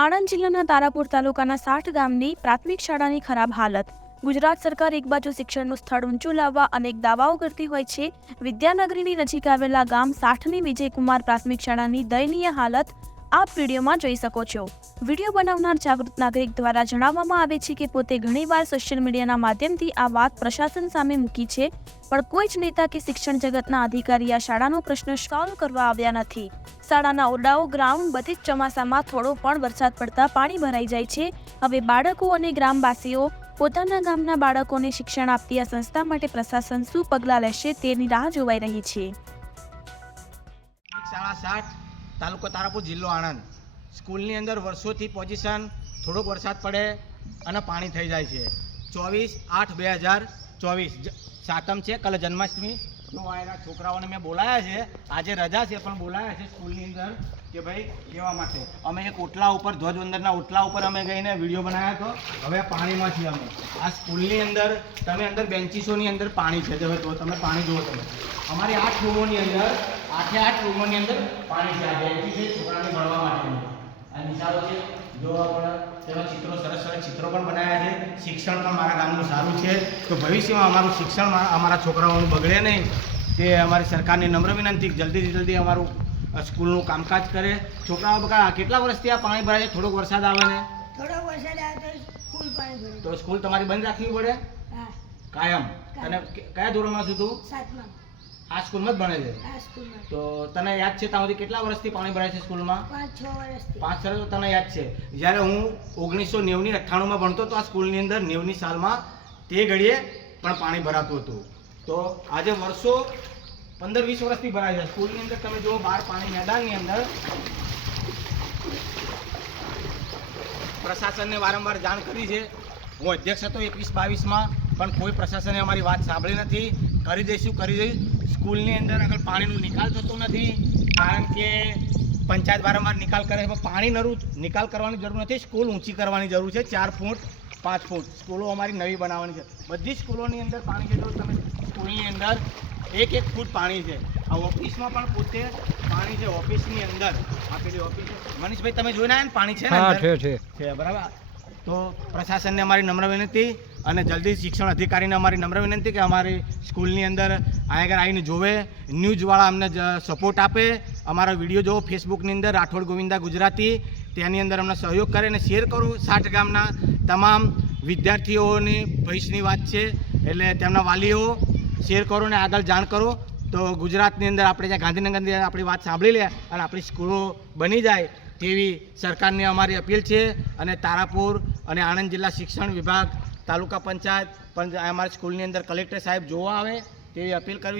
આણંદ જિલ્લાના તારાપુર તાલુકાના 60 ગામની પ્રાથમિક શાળાની ખરાબ હાલત। ગુજરાત સરકાર એક બાજુ શિક્ષણનું સ્થળ ઊંચું લાવવા અનેક દાવાઓ કરતી હોય છે। વિદ્યાનગરીની નજીક આવેલા ગામ 60ની વિજયકુમાર પ્રાથમિક શાળાની દયનીય હાલત આપ વિડીયોમાં જોઈ શકો છો। વિડીયો બનાવનાર જાગૃત નાગરિક દ્વારા જણાવવામાં આવે છે કે પોતે ઘણીવાર સોશિયલ મીડિયાના માધ્યમથી આ વાત પ્રશાસન સામે મૂકી છે, પણ કોઈ જ નેતા કે શિક્ષણ જગતના અધિકારી આ શાળાનો પ્રશ્ન સોલ્વ કરવા આવ્યા નથી। શાળાના ઓરડાઓ, ગ્રાઉન્ડ બધી જ ચોમાસામાં થોડો પણ વરસાદ પડતા પાણી ભરાઈ જાય છે। હવે બાળકો અને ગ્રામવાસીઓ પોતાના ગામના બાળકોને શિક્ષણ આપતી આ સંસ્થા માટે પ્રશાસન શું પગલાં લેશે તેની રાહ જોવાઈ રહી છે। શાળા 60 તાલુકો તારાપુર જિલ્લો આણંદ સ્કૂલની અંદર વર્ષોથી પોઝિશન થોડોક વરસાદ પડે અને પાણી થઈ જાય છે। 24/8/2024 સાતમ છે, કાલે જન્માષ્ટમી। તો એના છોકરાઓને મેં બોલાયા છે, આજે રજા છે પણ બોલાયા છે સ્કૂલની અંદર કે ભાઈ કહેવા માટે। અમે એક ઓટલા ઉપર ધ્વજવંદનના ઓટલા ઉપર અમે ગઈને વિડીયો બનાવ્યો હતો। હવે પાણીમાં છીએ અમે આ સ્કૂલની અંદર। તમે અંદર બેન્ચીસોની અંદર પાણી છે, હવે તો તમે પાણી જુઓ। તમે અમારી 8 રૂમોની અંદર 8 રૂમોની અંદર પાણી છે। આ બેન્ચી છે છોકરાને ભણવા માટેની, આ નિશાળો છે જોવા પણ તેમાં ચિત્રો સરસ ચિત્રો પણ બનાવ્યા છે। શિક્ષણ પણ મારા ગામનું સારું છે, તો ભવિષ્યમાં અમારું શિક્ષણ અમારા છોકરાઓનું બગડે નહીં તે અમારી સરકારની નમ્ર વિનંતી જલ્દીથી જલ્દી અમારું સ્કૂલનું કામકાજ કરે। છોકરાઓ બકા કેટલા વર્ષથી આ પાણી ભરાય છે? થોડોક વરસાદ આવે ને થોડો વરસાદ આવે તો સ્કૂલ પાણી ભરે તો સ્કૂલ તમારી બંધ રાખવી પડે કાયમ। તને કયા ધોરણમાં છું તું? 7માં આ સ્કૂલમાં જ ભણે છે? આ સ્કૂલમાં તો તને યાદ છે ત્યાં સુધી કેટલા વર્ષથી પાણી ભરાય છે સ્કૂલમાં? 5-6 વર્ષથી 5 વર્ષ તને યાદ છે? જ્યારે હું 1990-98માં ભણતો તો આ સ્કૂલની અંદર 90ની સાલમાં તે ઘડીએ પણ પાણી ભરાતું હતું। તો આજે વર્ષો 15-20 વર્ષથી ભરાય છે સ્કૂલની અંદર। તમે જુઓ બહાર પાણી મેદાનની અંદર। પ્રશાસનને વારંવાર જાણ કરી છે, હું અધ્યક્ષ હતો 21-22માં, પણ કોઈ પ્રશાસને અમારી વાત સાંભળી નથી। કરી દઈશું સ્કૂલની અંદર આગળ પાણીનો નિકાલ થતો નથી, કારણ કે પંચાયત વારંવાર નિકાલ કરે છે, પણ પાણી નિકાલ કરવાની જરૂર નથી, સ્કૂલ ઊંચી કરવાની જરૂર છે। 4 ફૂટ 5 ફૂટ સ્કૂલો અમારી નવી બનાવવાની છે। બધી સ્કૂલોની અંદર પાણી છે, તો તમે સ્કૂલની અંદર 1-1 ફૂટ પાણી છે। આ ઓફિસમાં પણ પોતે પાણી છે, ઓફિસની અંદર આપેલી ઓફિસ। મનીષભાઈ તમે જોઈને આવ્યા ને પાણી છે ને અંદર? છે બરાબર। તો પ્રશાસનને અમારી નમ્ર વિનંતી અને જલ્દી શિક્ષણ અધિકારીને અમારી નમ્ર વિનંતી કે અમારી સ્કૂલની અંદર આગળ આવીને જોવે, ન્યૂઝવાળા અમને સપોર્ટ આપે, અમારા વિડીયો જોવો ફેસબુકની અંદર રાઠોડ ગોવિંદા ગુજરાતી, તેની અંદર અમને સહયોગ કરે અને શેર કરો। 60 ગામના તમામ વિદ્યાર્થીઓની ભવિષ્યની વાત છે, એટલે તેમના વાલીઓ શેર કરો અને આગળ જાણ કરો, તો ગુજરાતની અંદર આપણે જ્યાં ગાંધીનગરની અંદર આપણી વાત સાંભળી લે અને આપણી સ્કૂલો બની જાય તેવી સરકારની અમારી અપીલ છે। અને તારાપુર અને આણંદ જિલ્લા શિક્ષણ વિભાગ, તાલુકા પંચાયત પણ અમારી સ્કૂલની અંદર કલેક્ટર સાહેબ જોવા આવે તેવી અપીલ કરવી।